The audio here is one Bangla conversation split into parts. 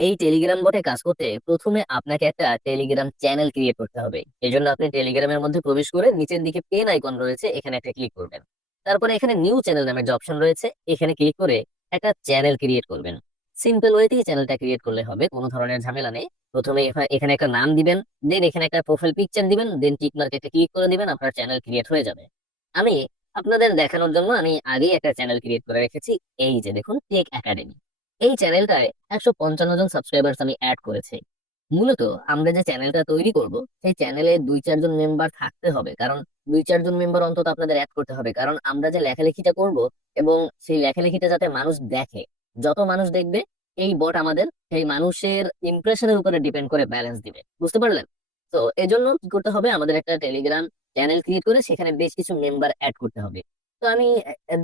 এই টেলিগ্রাম বটে কাজ করতে প্রথমে আপনাকে একটা টেলিগ্রাম চ্যানেল ক্রিয়েট করতে হবে। এই জন্য আপনি টেলিগ্রামের মধ্যে প্রবেশ করে নিচের দিকে পেন আইকন রয়েছে, এখানে একটা ক্লিক করবেন। তারপরে এখানে নিউ চ্যানেল নামের যে অপশন রয়েছে, এখানে ক্লিক করে একটা চ্যানেল ক্রিয়েট করবেন। সিম্পল ওয়েতেই চ্যানেলটা ক্রিয়েট করলে হবে, কোনো ধরনের ঝামেলা নেই। প্রথমে এখানে একটা নাম দিবেন, দেন এখানে একটা প্রোফাইল পিকচার দিবেন, দেন টিক মার্ক একটা ক্লিক করে দিবেন, আপনার চ্যানেল ক্রিয়েট হয়ে যাবে। আমি আপনাদের দেখানোর জন্য আমি আগেই একটা চ্যানেল ক্রিয়েট করে রেখেছি। এই যে দেখুন, টেক একাডেমি। এই চ্যানেলটায় 155 জন সাবস্ক্রাইবার্স আমি অ্যাড করেছি। মূলত আমরা যে চ্যানেলটা তৈরি করব, সেই চ্যানেলে 2-4 জন মেম্বার থাকতে হবে, কারণ 2-4 জন মেম্বার অন্তত আপনাদের অ্যাড করতে হবে, কারণ আমরা যে লেখালেখিটা করব এবং সেই লেখালেখিটা যাতে মানুষ দেখে, যত মানুষ দেখবে এই বট আমাদের সেই মানুষের ইমপ্রেশনের উপরে ডিপেন্ড করে ব্যালেন্স দিবে, বুঝতে পারলেন? তো এজন্য কি করতে হবে, আমাদের একটা টেলিগ্রাম চ্যানেল ক্রিয়েট করে সেখানে বেশ কিছু মেম্বার অ্যাড করতে হবে। তো আমি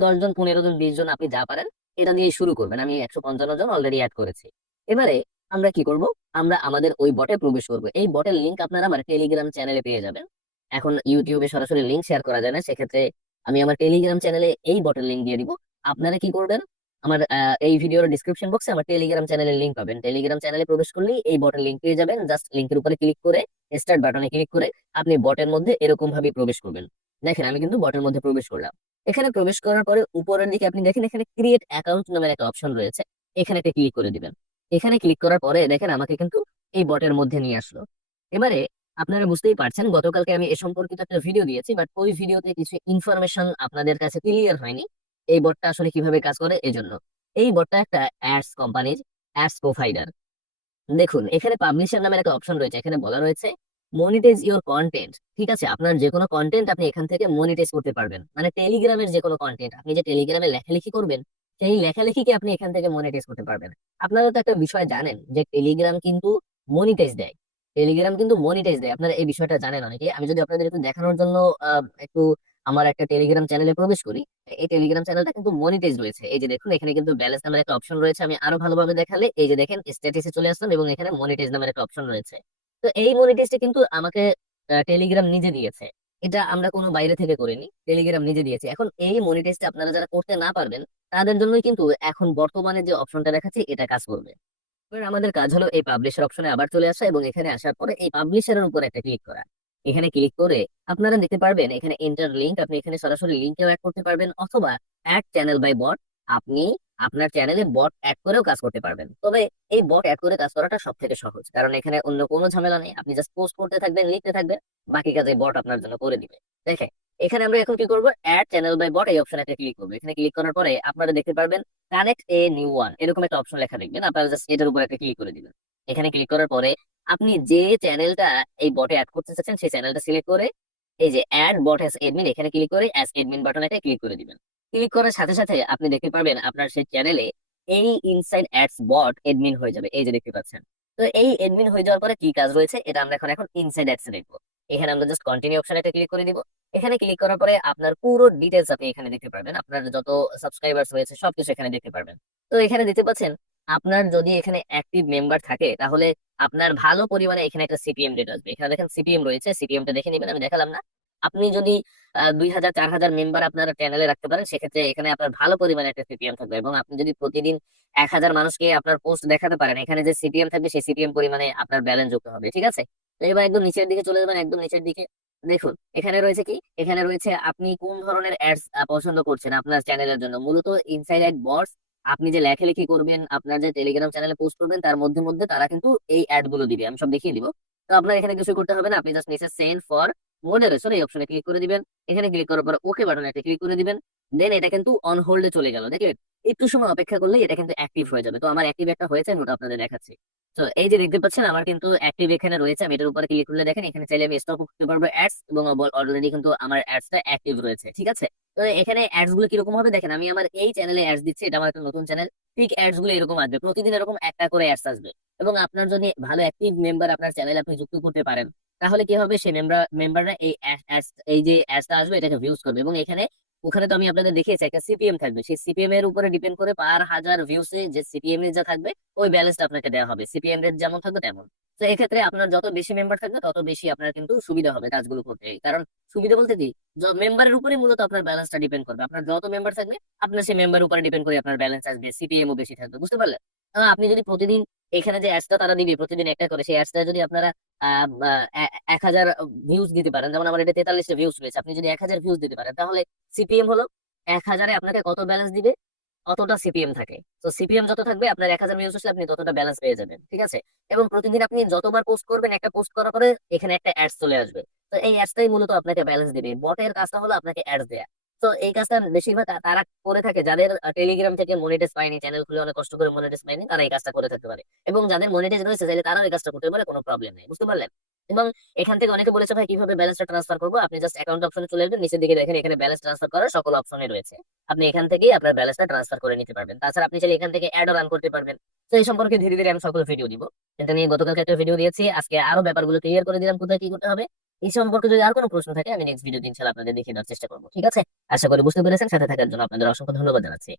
10 জন, 15 জন, 20 জন, আপনি যা পারেন এটা দিয়ে শুরু করবেন। আমি 155 জন অলরেডি অ্যাড করেছি। এবারে আমরা কি করব, আমরা আমাদের ওই বটে প্রবেশ করব। এই বটের লিংক আপনারা আমার টেলিগ্রাম চ্যানেলে পেয়ে যাবেন। এখন ইউটিউবে সরাসরি লিংক শেয়ার করা যায় না, সেক্ষেত্রে আমি আমার টেলিগ্রাম চ্যানেলে এই বটের লিংক দিয়ে দিব। আপনারা কি করবেন, আমার এই ভিডিওর ডিসক্রিপশন বক্সে আমার টেলিগ্রাম চ্যানেলের লিংক পাবেন। টেলিগ্রাম চ্যানেলে প্রবেশ করলেই এই বটের লিংক পেয়ে যাবেন। জাস্ট লিংকের উপরে ক্লিক করে স্টার্ট বাটনে ক্লিক করে আপনি বটের মধ্যে এরকম ভাবে প্রবেশ করবেন। দেখেন আমি কিন্তু বটের মধ্যে প্রবেশ করলাম। এখানে প্রবেশ করার পরে উপরের দিকে আপনি দেখেন, এখানে ক্রিয়েট অ্যাকাউন্ট নামের একটা অপশন রয়েছে, এখানে একটা ক্লিক করে দিবেন। এখানে ক্লিক করার পরে দেখেন আমাকে কিন্তু এই বটের মধ্যে নিয়ে আসলো। এবারে আপনারা বুঝতেই পারছেন, গতকালকে আমি এ সম্পর্কিত একটা ভিডিও দিয়েছি, বাট ওই ভিডিওতে কিছু ইনফরমেশন আপনাদের কাছে ক্লিয়ার হয়নি এই বটটা আসলে কিভাবে কাজ করে। এজন্য এই বটটা একটা অ্যাডস কোম্পানির অ্যাডস প্রোভাইডার। দেখুন এখানে পাবলিশার নামের একটা অপশন রয়েছে, এখানে বলা রয়েছে মনিটাইজ ইওর কন্টেন্ট। ঠিক আছে, আপনার যে কোনো কন্টেন্ট আপনি এখান থেকে মনিটাইজ করতে পারবেন, মানে টেলিগ্রামের যে কোনো কন্টেন্ট আপনি যে টেলিগ্রামে লেখালেখি করবেন, সেই লেখালেখিকে আপনি এখান থেকে মনিটাইজ করতে পারবেন। আপনারা তো একটা বিষয় জানেন যে টেলিগ্রাম কিন্তু মনিটাইজ দেয়। টেলিগ্রাম কিন্তু মনিটাইজ দেয়, আপনারা এই বিষয়টা জানেন অনেকে। আমি যদি আপনাদের একটু দেখানোর জন্য একটু আমার একটা টেলিগ্রাম চ্যানেলে প্রবেশ করি, এই টেলিগ্রাম চ্যানেলটা কিন্তু মনিটাইজ রয়েছে। এই যে দেখুন, এখানে কিন্তু ব্যালেন্স নামের একটা অপশন রয়েছে। আমি আরো ভালোভাবে দেখালে এই যে দেখেন স্ট্যাটাসে চলে আসলাম এবং এখানে মনিটাইজ নামের একটা অপশন রয়েছে। তো এই মনিটাইজটা কিন্তু আমাকে টেলিগ্রাম নিজে দিয়েছে। এটা আমরা কোনো বাইরে থেকে করিনি, টেলিগ্রাম নিজে দিয়েছে। এখন এই মনিটাইজটা আপনারা যারা করতে না পারবেন, তাদের জন্যই কিন্তু এখন বর্তমানে যে অপশনটা দেখাচ্ছে এটা কাজ করবে। এবার আমাদের কাজ হলো এই পাবলিশার অপশনে আবার চলে আসা এবং এখানে আসার পরে এই পাবলিশারের উপর একটা ক্লিক করা। এখানে ক্লিক করে আপনারা দেখতে পারবেন এখানে এন্টার লিংক, আপনি এখানে সরাসরি লিংকেও অ্যাড করতে পারবেন, অথবা অ্যাড চ্যানেল বাই বট, আপনি আপনার চ্যানেলে বট অ্যাড করেও কাজ করতে পারবেন। তবে এই বট অ্যাড করে কাজ করাটা সব থেকে সহজ, কারণ এখানে অন্য কোনো ঝামেলা নেই। আপনি জাস্ট পোস্ট করতে থাকবেন, লিখতে থাকবেন, বাকি কাজ এই বট আপনার জন্য করে দিবে। দেখেন এখানে আমরা এখন কি করবো, অ্যাড চ্যানেল বাই বট এই অপশনে একটা ক্লিক করবো। এখানে ক্লিক করার পরে আপনারা দেখতে পারবেন কানেক্ট এ নিউ ওয়ান এরকম একটা অপশন লেখা দেখবেন, আপনারা জাস্ট এটার উপর একটা ক্লিক করে দিবেন। এখানে ক্লিক করার পরে আপনি যে চ্যানেলটা এই বটে অ্যাড করতে চাচ্ছেন সেই চ্যানেলটা সিলেক্ট করে এই যে অ্যাড বট অ্যাজ এডমিন এখানে ক্লিক করে অ্যাজ এডমিন বাটনে একটা ক্লিক করে দিবেন। ক্লিক করার সাথে সাথে আপনি দেখতে পারবেন আপনার সেই চ্যানেলে এই ইনসাইড অ্যাডস বট এডমিন হয়ে যাবে, এই যে দেখতে পাচ্ছেন। তো এই এডমিন হয়ে যাওয়ার পরে কি কাজ রয়েছে এটা আমরা এখন এখন ইনসাইড অ্যাডস দেখবো। এখানে আমরা জাস্ট কন্টিনিউ অপশনে একটা ক্লিক করে দিব। এখানে ক্লিক করার পরে আপনার পুরো ডিটেলস আপনি এখানে দেখতে পারবেন, আপনার যত সাবস্ক্রাইবার্স রয়েছে সবকিছু এখানে দেখতে পারবেন। তো এখানে দেখতে পাচ্ছেন আপনার যদি এখানে অ্যাক্টিভ মেম্বার থাকে, তাহলে আপনার ভালো পরিমাণে এখানে একটা সিপিএম রেট আসবে। এখানে দেখেন সিপিএম রয়েছে, সিপিএমটা দেখে নেবেন, আমি দেখালাম না। আপনি যদি 2000-4000 মেম্বার আপনার চ্যানেলে রাখতে পারেন, সেক্ষেত্রে এখানে আপনার ভালো পরিমাণে একটা সিপিএম থাকবে। এবং আপনি যদি প্রতিদিন 1000 মানুষকে আপনার পোস্ট দেখাতে পারেন, এখানে যে সিপিএম থাকবে সেই সিপিএম পরিমাণে আপনার ব্যালেন্স যুক্ত হবে। ঠিক আছে, তো এবার একদম নিচের দিকে চলে যাবেন, একদম নিচের দিকে দেখুন এখানে রয়েছে কি, এখানে রয়েছে আপনি কোন ধরনের অ্যাডস পছন্দ করছেন আপনার চ্যানেলের জন্য। মূলত ইনসাইড অ্যাড বটস, আপনি যে লেখালেখি করবেন, আপনার যে টেলিগ্রাম চ্যানেলে পোস্ট করবেন, তার মধ্যে মধ্যে তারা কিন্তু এই অ্যাড গুলো দিবে, আমি সব দেখিয়ে দিব। তো আপনার এখানে কিছু করতে হবে না, আপনি জাস্ট নিচে সেন্ড ফর মডারেশন এই অপশনে ক্লিক করে দিবেন। এখানে ক্লিক করার পর ওকে বাটনে একটা ক্লিক করে দিবেন। দেন এটা কিন্তু অন হোল্ডে চলে গেল, দেখবেন একটু সময় অপেক্ষা করলে এটা কিন্তু অ্যাক্টিভ হয়ে যাবে। তো আমার অ্যাক্টিভ একটা হয়েছে, আমি ওটা আপনাদের দেখাচ্ছি। তো এই যে দেখতে পাচ্ছেন আমার কিন্তু অ্যাক্টিভ এখানে রয়েছে, আমি এটার উপরে ক্লিক করলে দেখেন এখানে চাইলে আমি স্টপ করতে পারবো অ্যাডস, এবং অলরেডি কিন্তু আমার অ্যাডসটা অ্যাক্টিভ রয়েছে। ঠিক আছে, তো এখানে অ্যাডস গুলো কিরকম হবে দেখেন, আমি আমার এই চ্যানেলে অ্যাডস দিচ্ছি, এটা আমার একটা নতুন চ্যানেল। ঠিক অ্যাডস গুলো এরকম আসবে, প্রতিদিন এরকম একটা করে অ্যাডস আসবে। এবং আপনার যদি ভালো অ্যাক্টিভ মেম্বার আপনার চ্যানেলে আপনি যুক্ত করতে পারেন, তাহলে কি হবে, সেই মেম্বাররা এই যে অ্যাডসটা আসবে এটাকে ভিউজ করবে। এবং এখানে ওখানে তো আমি আপনাদের দেখিয়েছি একটা সিপিএম থাকবে, সেই সিপিএম এর উপরে ডিপেন্ড করে পার হাজার ভিউসে যে সিপিএম এর যা থাকবে ওই ব্যালেন্সটা আপনাকে দেওয়া হবে, সিপিএম রেট যেমন থাকবে তেমন। তো এক্ষেত্রে আপনার যত বেশি মেম্বার থাকবে তত বেশি আপনার কিন্তু সুবিধা হবে কাজগুলো করতে। কারণ সুবিধা বলতে কি, মেম্বারের উপরে মূলত আপনার ব্যালেন্সটা ডিপেন্ড করবে। আপনার যত মেম্বার থাকবে আপনার সেই মেম্বার উপরে ডিপেন্ড করে আপনার ব্যালেন্স আসবে, সিপিএম ও বেশি থাকবে, বুঝতে পারলেন? আপনি যদি প্রতিদিন এখানে যে অ্যাডসটা তারা দিবে প্রতিদিন একটা করে, সেই অ্যাডসটা যদি আপনারা 1,000 ভিউজ দিতে পারেন, যেমন আমার এটা 43টা ভিউজ রয়েছে, আপনি যদি 1,000 ভিউজ দিতে পারেন তাহলে সিপিএম হলো 1,000-এ আপনাকে কত ব্যালেন্স দিবে, অতটা সিপিএম থাকে। তো সিপিএম যত থাকবে, আপনার 1,000 ভিউজ আসলে আপনি ততটা ব্যালেন্স পেয়ে যাবেন, ঠিক আছে। এবং প্রতিদিন আপনি যতবার পোস্ট করবেন, একটা পোস্ট করার পরে এখানে একটা অ্যাডস চলে আসবে। তো এই অ্যাডসটাই মূলত আপনাকে ব্যালেন্স দিবে, বটের কাজটা হলো আপনাকে অ্যাডস দেয়া। তো এই কাজটা বেশিরভাগ তারা করে থাকে যাদের টেলিগ্রাম থেকে মনিটাইজ পায়নি, চ্যানেল খুলে অনেক কষ্ট করে মনিটাইজ পায়নি, তারা এই কাজটা করে থাকতে পারে। এবং যাদের মনিটাইজ রয়েছে চাইলে তারাও এই কাজটা করতে পারে, কোনো প্রবলেম নেই, বুঝতে পারলেন। এবং এখান থেকে অনেকে বলেছে ভাই কিভাবে ব্যালেন্সটা ট্রান্সফার করবো, আপনি জাস্ট অ্যাকাউন্ট অপশনে চলে আসবেন, নিচের দিকে দেখেন এখানে ব্যালেন্স ট্রান্সফার করার সকল অপশনই রয়েছে। আপনি এখান থেকেই আপনার ব্যালেন্সটা ট্রান্সফার করে নিতে পারবেন। তাছাড়া আপনি চাইলে এখান থেকে অ্যাডও রান করতে পারবেন। তো এই সম্পর্কে ধীরে ধীরে আমি সকল ভিডিও দিব। এটা নিয়ে গতকালকে একটা ভিডিও দিয়েছি, আজকে আরো ব্যাপারগুলো ক্লিয়ার করে দিলাম কোথায় কি করতে হবে। এই সম্পর্কে যদি আর কোনো প্রশ্ন থাকে আমি নেক্সট ভিডিও ইনশাআল্লাহ আপনাদের দেখিয়ে দেওয়ার চেষ্টা করবো, ঠিক আছে। আশা করি বুঝতে পেরেছেন। সাথে থাকার জন্য আপনাদের অসংখ্য ধন্যবাদ জানাচ্ছি।